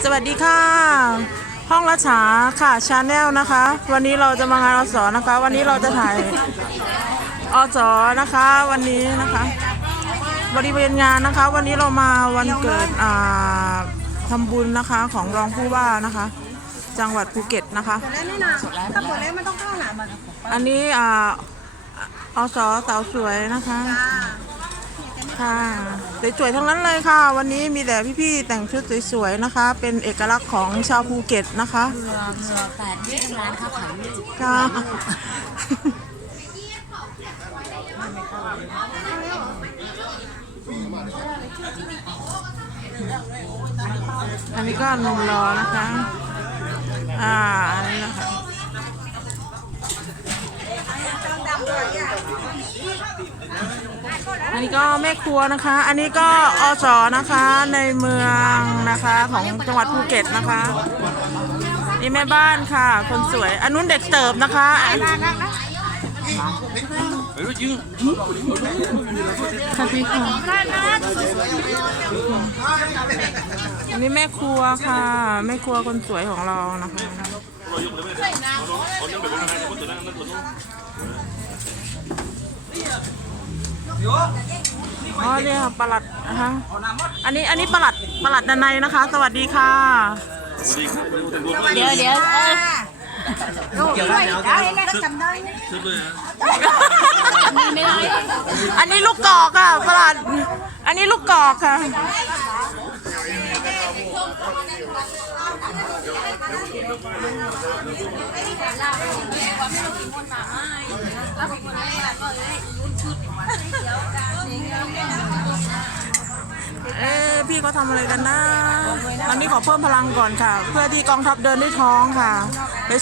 สวัสดีค่ะ ห้องรัชาค่ะชาแนลนะคะ วันนี้เราจะมางานอสนะคะ วันนี้เราจะถ่ายอสนะคะ วันนี้นะคะบริเวณงานนะคะ วันนี้เรามาวันเกิดอ่าทำบุญนะคะของรองผู้ว่านะคะ จังหวัดภูเก็ตนะคะ แล้วนี่นะถ้าผลแล้วมันต้องเข้าหนามันอันนี้อ่าอสสาวสวยนะคะค่ะ สวยๆทั้งนั้นเลยค่ะ วันนี้มีแต่พี่ๆแต่งชุดสวยๆนะคะ เป็นเอกลักษณ์ของชาวภูเก็ตนะคะเผื่อเผื่อแปดที่ร้านค้าขายค่ะอันนี้ก็นมรอนะคะ อ่าอันนี้นะคะ อันนี้ก็แม่ครัวนะคะ อันนี้ก็อสนะคะในเมืองนะคะของจังหวัดภูเก็ตนะคะ นี่แม่บ้านค่ะ คนสวย อันนู้นเด็กเสิร์ฟนะคะค่ะพี่ค่ะอันนี้แม่ครัวค่ะ แม่ครัวคนสวยของเรานะคะ อ๋อเนี่ยค่ะประหลัดนะคะอันนี้อันนี้ประหลัดประหลัดดนัยนะคะ สวัสดีค่ะ เดี๋ยวเดี๋ยวเออดูด้วยได้แล้วจำได้ไม่ได้อันนี้ลูกกอกค่ะประหลัด อันนี้ลูกกอกค่ะ เอ๊ะพี่เขาทำอะไรกันนะตอนนี้ขอเพิ่มพลังก่อนค่ะ เพื่อที่กองทัพเดินด้วยท้องค่ะ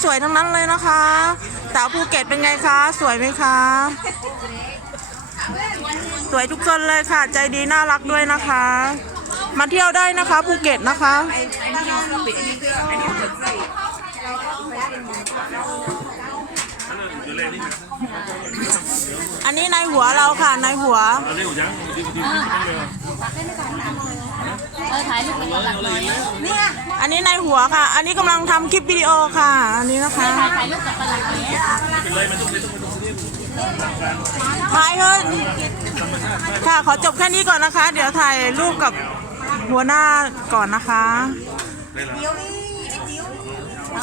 สวยๆทั้งนั้นเลยนะคะสาวภูเก็ตเป็นไงคะ สวยไหมคะ สวยทุกคนเลยค่ะ ใจดีน่ารักด้วยนะคะ มาเที่ยวได้นะคะภูเก็ตนะคะ อันนี้ในหัวเราค่ะในหัว เออถ่ายรูปเป็นหลักหน่อยเนี่ยอันนี้นหัวค่ะ อันนี้กำลังทำคลิปวิดีโอค่ะ อันนี้นะคะ ถ่ายรูปกับหลัดหน่อยถ่ายเถอะค่ะ ขอจบแค่นี้ก่อนนะคะ เดี๋ยวถ่ายรูปกับ หัวหน้าก่อนนะคะ เดี๋ยวนี้